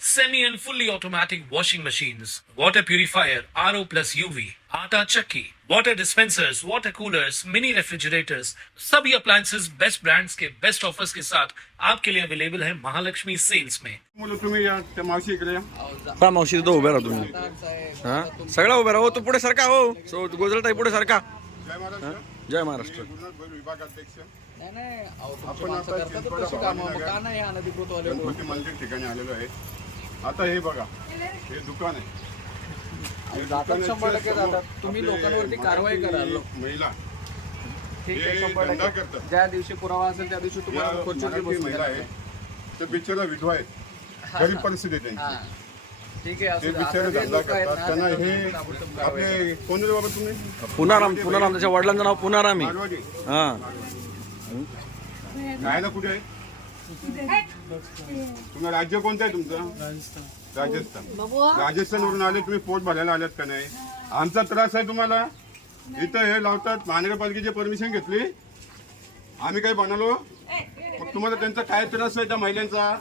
semi and fully automatic washing machines, water purifier, RO plus UV, आटा चक्की, water dispensers, water coolers, mini refrigerators, सभी appliances. Best brands के best offers के साथ आपके लिए अवेलेबल है महालक्ष्मी सेल्स में तुम्ही या त्या मावशी इकडे या हा मावशी तिथं उभे राहा तुम्ही हा सगळा उभे राहा हो तू पुढे सरका हो सो गोजरताई पुढे सरका जय महाराष्ट्र जय महाराष्ट्र गुरुनाथ भैर विभागाध्यक्ष नाही नाही अहो, तुमची आपण माणसं आता करतात चिंचवड तशी कामं मग का नाही अनधिकृत गणपती मंदिर ठिकाणी आलेलो आहे आता हे बघा हे दुकान आहे. हे जातात दुकानाच्या शंभर टक्के समोर जातात. तुम्ही आपले लोकांवरती कारवाई मराठी करा. लो- महिला. ठीक आहे हे शंभर धंदा टक्के. करतात. ज्या दिवशी पुरावा असेल त्या दिवशी या तुम्हाला खुर्चीवर मराठी बसून महिला आहे. बिचारा विधवा आहेत. गरीब परिस्थिती आहे हा. ठीक आहे ते असं बिचारे जे धंदा लोक आहेत करतात. ना, त्यांना त्यांच्यावर हे ताबडतोब कारवाई करा. आपले कोण रे बाबा तुम्ही? पुनाराम पुनाराम त्याच्या वडिलांचं नाव पुनाराम आहे. मारवाडी हा. राहायला कुठे आहे? तुम्ही राज्य कोणतं आहे तुमचं? राजस्थान. राजस्थानवरून आले तुम्ही पोट भरायला आलात का नाही? आमचा त्रास आहे तुम्हाला? इथं हे लावतात महानगरपालिकेची परमिशन घेतली. आम्ही काही बनालो मग तुम्हाला त्यांचा काय त्रास आहे त्या महिलांचा?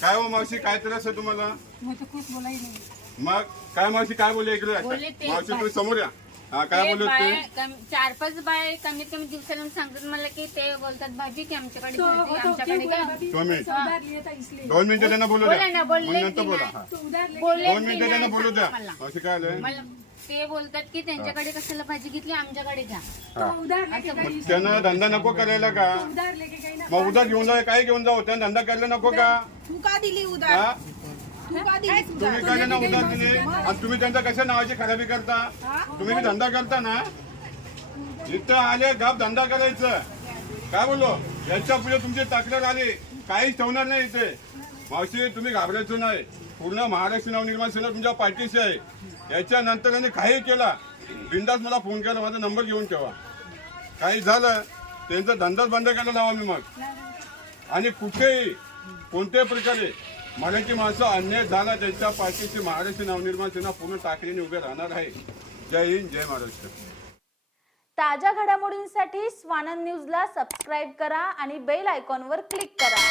काय हो मावशी काय त्रास आहे तुम्हाला? मैं तो कुछ बोला नहीं मग काय मावशी काय बोलले इकडे? मावशी तुम्ही समोर या. हा काय ते बोलले बाय ते कम- चार पाच बाय कमीत कमी दिवसाला सांगतात मला की ते बोलतात भाजी की आमच्याकडे तो भाजी, वो तो आमच्याकडे क्या बोला काय अभी दोन मिनिट. पैसा उधार लिया था इसलिए दोन मिनिटं त्यांना बोलू बोला द्या ना, बोलले मग नंतर की बोला. नाही. हा. तो उधार ले बोलले दोन की मिनिटं त्यांना नाही बोलू द्या. सांगा मला. काय मला ते बोलतात की त्यांच्याकडे कशाला भाजी घेतली आमच्याकडे घ्या. तो उधार लेके गई इसलिए त्यांना धंदा नको करायला का? उधार लेके गई ना मग उद्या घेऊन जाऊ काय घेऊन जाऊ? त्यांना धंदा करायला नको का? तू का दिली उधार हा? तुम्ही काय ना उधार दिली? आणि तुम्ही त्यांचा कशा नावाची खराबी करता? तुम्ही बी धंदा करता ना? इथं आले गप धंदा करायचं. काय बोललो? याच्यापुढे तुमची तक्रार आली. काहीच ठेवणार नाही इथे. मावशी तुम्ही घाबरायचं नाही. पूर्ण महाराष्ट्र नवनिर्माण सेना तुमच्या पाठीशी आहे. याच्यानंतर यांनी काही केला. बिंदास मला फोन केला माझा नंबर घेऊन ठेवा. काही झालं त्यांचा धंदाच बंद करायला लावा मी मग. आणि कुठेही कोणत्याही प्रकारे मराठी माणसं अन्याय झाला त्यांच्या पाठीशी महाराष्ट्र नवनिर्माण सेना पूर्ण ताकदीने उभे राहणार आहे. जय हिंद जय महाराष्ट्र. ताज्या घडामोडींसाठी स्वानंद न्यूजला सबस्क्राईब करा आणि बेल आयकॉनवर क्लिक करा.